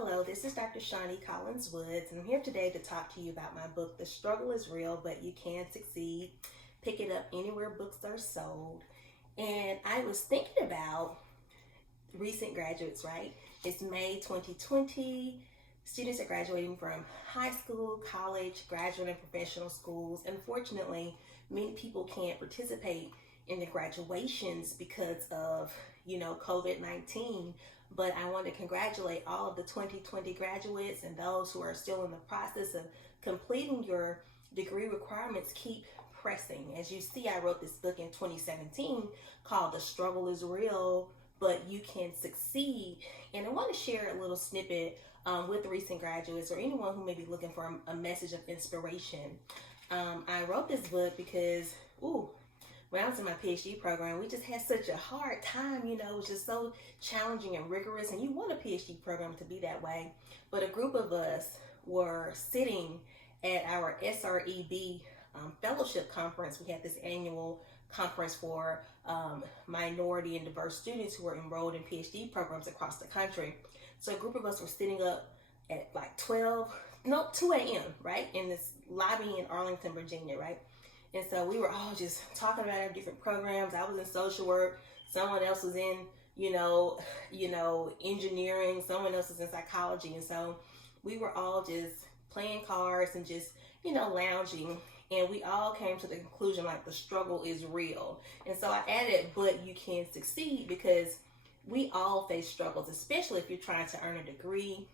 Hello, this is Dr. Shani Collins Woods, and I'm here today to talk to you about my book, The Struggle is Real, But You Can Succeed. Pick it up anywhere books are sold. And I was thinking about recent graduates, right? It's May 2020. Students are graduating from high school, college, graduate, and professional schools. Unfortunately, many people can't participate in the graduations because of, COVID-19. But I want to congratulate all of the 2020 graduates and those who are still in the process of completing your degree requirements. Keep pressing. As you see, I wrote this book in 2017 called The Struggle is Real, But You Can Succeed. And I want to share a little snippet with recent graduates or anyone who may be looking for a message of inspiration. I wrote this book because, when I was in my PhD program, we just had such a hard time, it was just so challenging and rigorous, and you want a PhD program to be that way. But a group of us were sitting at our SREB fellowship conference. We had this annual conference for minority and diverse students who were enrolled in PhD programs across the country. So a group of us were sitting up at like 2 a.m., right, in this lobby in Arlington, Virginia, right? And so we were all just talking about our different programs. I was in social work. Someone else was in, engineering. Someone else was in psychology. And so we were all just playing cards and just, lounging. And we all came to the conclusion, like, the struggle is real. And so I added, but you can succeed, because we all face struggles, especially if you're trying to earn a degree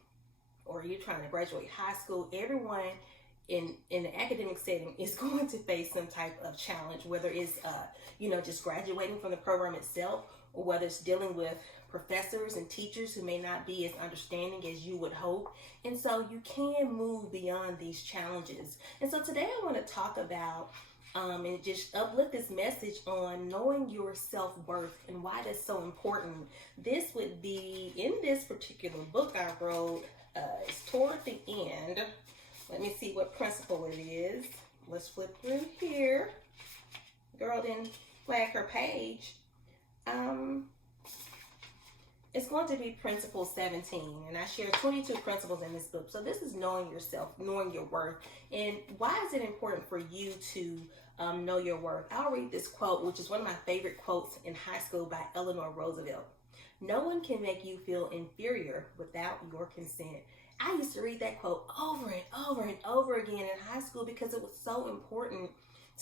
or you're trying to graduate high school. Everyone in the academic setting is going to face some type of challenge, whether it's just graduating from the program itself, or whether it's dealing with professors and teachers who may not be as understanding as you would hope. And so you can move beyond these challenges. And so today I want to talk about and just uplift this message on knowing your self-worth and why that's so important. This would be in this particular book I wrote. It's toward the end. Let me see what principle it is. Let's flip through here. Girl didn't flag her page. It's going to be principle 17, and I share 22 principles in this book. So this is knowing yourself, knowing your worth. And why is it important for you to know your worth? I'll read this quote, which is one of my favorite quotes in high school, by Eleanor Roosevelt. No one can make you feel inferior without your consent. I used to read that quote over and over and over again in high school because it was so important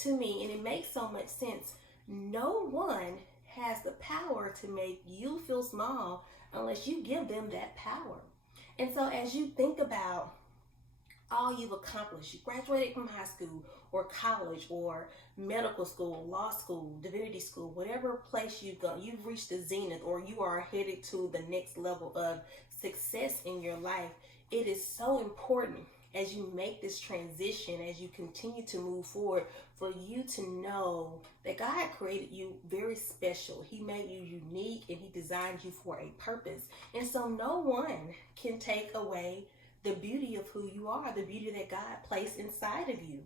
to me, and it makes so much sense. No one has the power to make you feel small unless you give them that power. And so as you think about all you've accomplished, you graduated from high school or college or medical school, law school, divinity school, whatever place you've gone, you've reached the zenith, or you are headed to the next level of success in your life. It is so important as you make this transition, as you continue to move forward, for you to know that God created you very special. He made you unique, and He designed you for a purpose. And so no one can take away the beauty of who you are, the beauty that God placed inside of you.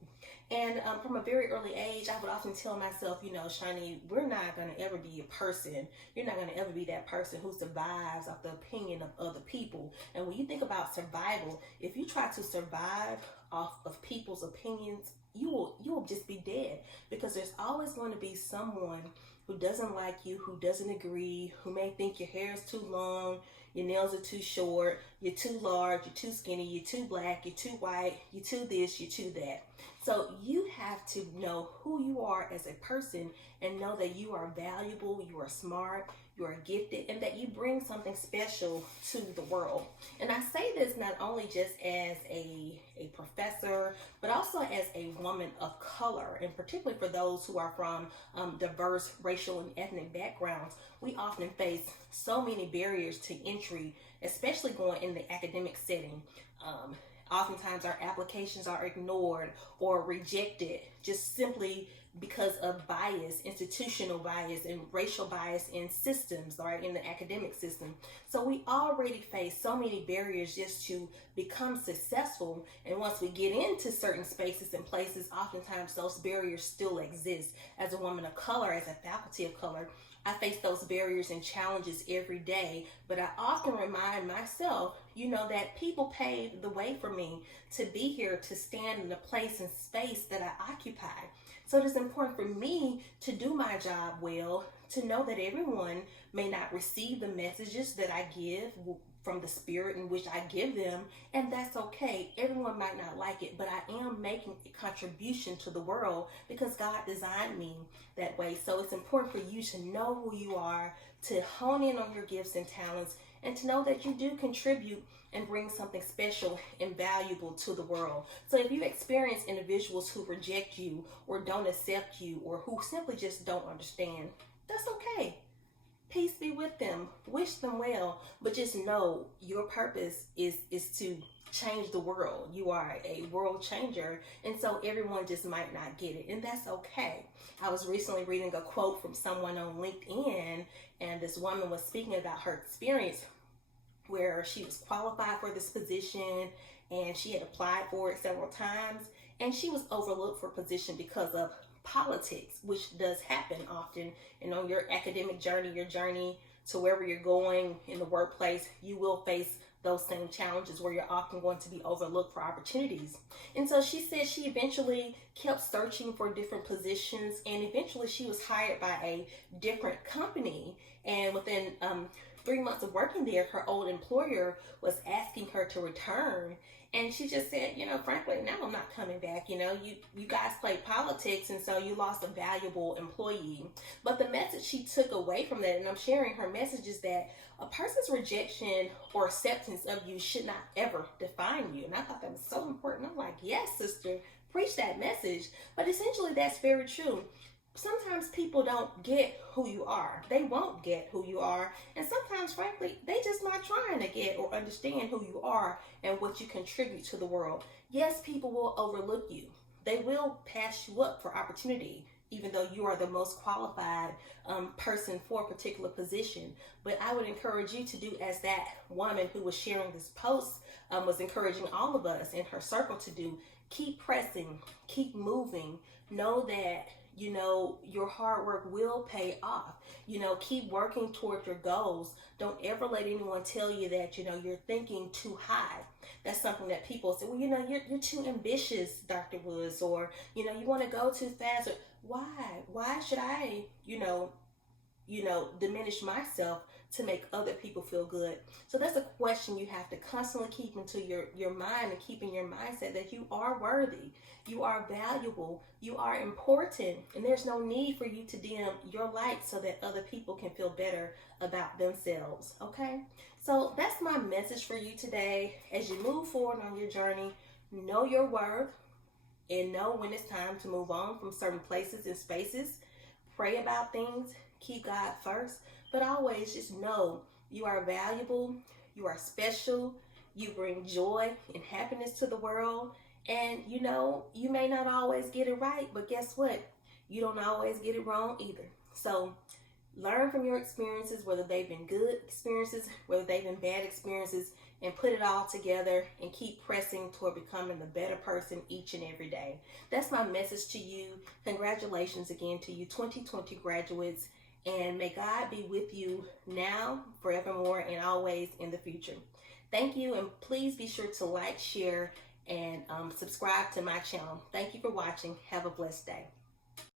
And from a very early age, I would often tell myself, Shani, we're not going to ever be a person. You're not going to ever be that person who survives off the opinion of other people. And when you think about survival, if you try to survive off of people's opinions, you will just be dead, because there's always going to be someone who doesn't like you, who doesn't agree, who may think your hair is too long, your nails are too short, you're too large, you're too skinny, you're too black, you're too white, you're too this, you're too that. So you have to know who you are as a person and know that you are valuable, you are smart, you are gifted, and that you bring something special to the world. And I say this not only just as a professor, but also as a woman of color, and particularly for those who are from diverse racial and ethnic backgrounds. We often face so many barriers to entry, especially going in the academic setting. Oftentimes our applications are ignored or rejected just simply because of bias, institutional bias and racial bias in systems, right, in the academic system. So we already face so many barriers just to become successful. And once we get into certain spaces and places, oftentimes those barriers still exist. As a woman of color, as a faculty of color, I face those barriers and challenges every day, but I often remind myself, that people paved the way for me to be here, to stand in the place and space that I occupy. So it is important for me to do my job well, to know that everyone may not receive the messages that I give from the spirit in which I give them, and that's okay. Everyone might not like it, but I am making a contribution to the world because God designed me that way. So it's important for you to know who you are, to hone in on your gifts and talents, and to know that you do contribute and bring something special and valuable to the world. So if you experience individuals who reject you or don't accept you or who simply just don't understand, that's okay. Peace be with them. Wish them well, but just know your purpose is to change the world. You are a world changer, and so everyone just might not get it, and that's okay. I was recently reading a quote from someone on LinkedIn, and this woman was speaking about her experience where she was qualified for this position and she had applied for it several times, and she was overlooked for position because of politics, which does happen often. And on your academic journey, your journey to wherever you're going in the workplace, you will face those same challenges where you're often going to be overlooked for opportunities. And so she said she eventually kept searching for different positions, and eventually she was hired by a different company. And within 3 months of working there, her old employer was asking her to return. And she just said, frankly, now I'm not coming back. You guys played politics, and so you lost a valuable employee. But the message she took away from that, and I'm sharing her message, is that a person's rejection or acceptance of you should not ever define you. And I thought that was so important. I'm like, yes, sister, preach that message. But essentially, that's very true. Sometimes people don't get who you are. They won't get who you are. And sometimes, frankly, they just not trying to get or understand who you are and what you contribute to the world. Yes, people will overlook you. They will pass you up for opportunity, even though you are the most qualified person for a particular position. But I would encourage you to do as that woman who was sharing this post was encouraging all of us in her circle to do. Keep pressing, keep moving. Know that your hard work will pay off. Keep working toward your goals. Don't ever let anyone tell you that, you're thinking too high. That's something that people say, well, you're too ambitious, Dr. Woods, or, you want to go too fast. Or, why should I, diminish myself to make other people feel good? So that's a question you have to constantly keep into your mind, and keep in your mindset that you are worthy, you are valuable, you are important, and there's no need for you to dim your light so that other people can feel better about themselves. Okay, so that's my message for you today. As you move forward on your journey, know your worth and know when it's time to move on from certain places and spaces. Pray about things, keep God first, but always just know you are valuable, you are special, you bring joy and happiness to the world. And you may not always get it right, but guess what? You don't always get it wrong either. So learn from your experiences, whether they've been good experiences, whether they've been bad experiences, and put it all together and keep pressing toward becoming the better person each and every day. That's my message to you. Congratulations again to you 2020 graduates, and may God be with you now, forevermore, and always in the future. Thank you, and please be sure to like, share, and subscribe to my channel. Thank you for watching. Have a blessed day.